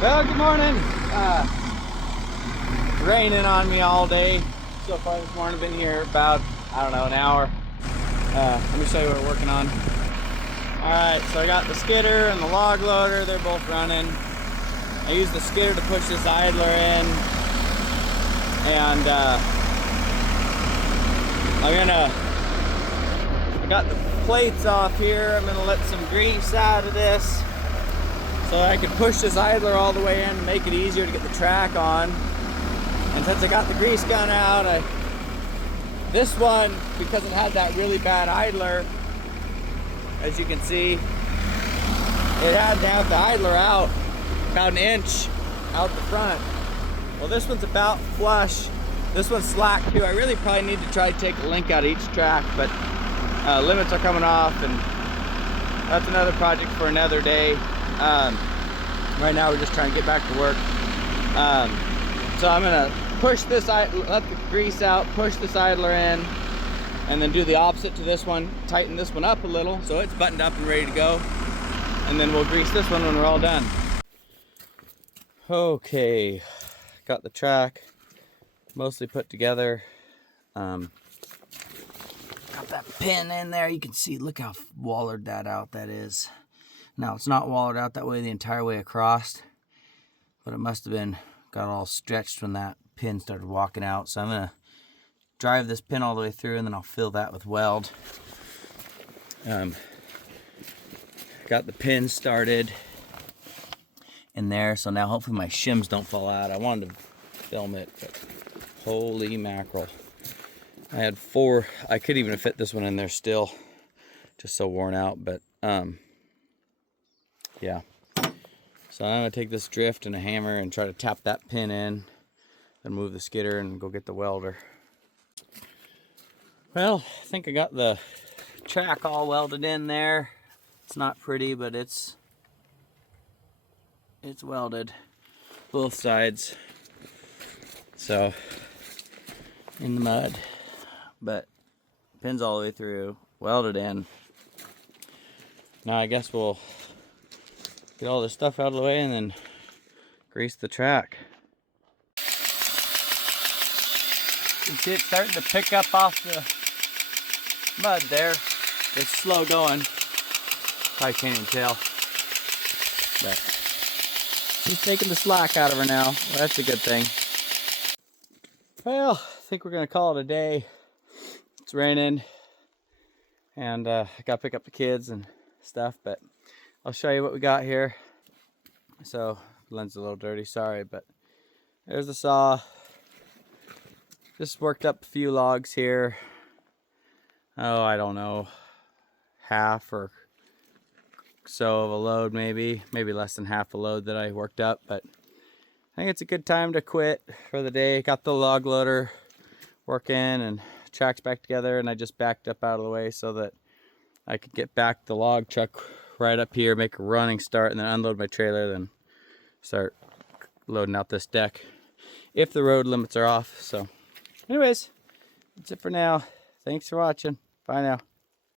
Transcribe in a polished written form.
Well, good morning. Raining on me all day. So far this morning, I've been here about, I don't know, an hour. Let me show you what we're working on. Alright, so I got the skidder and the log loader, they're both running. I use the skidder to push this idler in. And I got the plates off here. I'm gonna let some grease out of this so that I can push this idler all the way in and make it easier to get the track on. And since I got the grease gun out, this one, because it had that really bad idler, as you can see, it had to have the idler out about an inch out the front. Well, this one's about flush. This one's slack too. I really probably need to try to take a link out of each track, but limits are coming off, and that's another project for another day. Right now we're just trying to get back to work. So I'm gonna push this, let the grease out, push this idler in, and then do the opposite to this one, tighten this one up a little so it's buttoned up and ready to go, and then we'll grease this one when we're all done. Okay, got the track mostly put together. Got that pin in there. You can see, look how wallered that out that is. Now it's not wallered out that way the entire way across, but it must have been got all stretched when that pin started walking out. So I'm gonna drive this pin all the way through, and then I'll fill that with weld. Got the pin started in there, so now hopefully my shims don't fall out. I wanted to film it, but holy mackerel. I had 4, I could even fit this one in there still, just so worn out, but yeah. So I'm gonna take this drift and a hammer and try to tap that pin in, then move the skidder and go get the welder. Well, I think I got the track all welded in there. It's not pretty, but it's welded both sides. So in the mud, but pins all the way through, welded in. Now I guess we'll get all this stuff out of the way and then grease the track. You can see it starting to pick up off the mud there. It's slow going. Probably can't even tell. But she's taking the slack out of her now. Well, that's a good thing. Well, I think we're gonna call it a day. It's raining, and I gotta pick up the kids and stuff, but I'll show you what we got here. So, lens a little dirty, sorry, but there's the saw. Just worked up a few logs here. Oh, I don't know, half or so of a load, maybe less than half a load that I worked up, but I think it's a good time to quit for the day. Got the log loader working and tracks back together, and I just backed up out of the way so that I could get back the log truck right up here, make a running start, and then unload my trailer, then start loading out this deck if the road limits are off. So anyways, that's it for now. Thanks for watching. Bye now.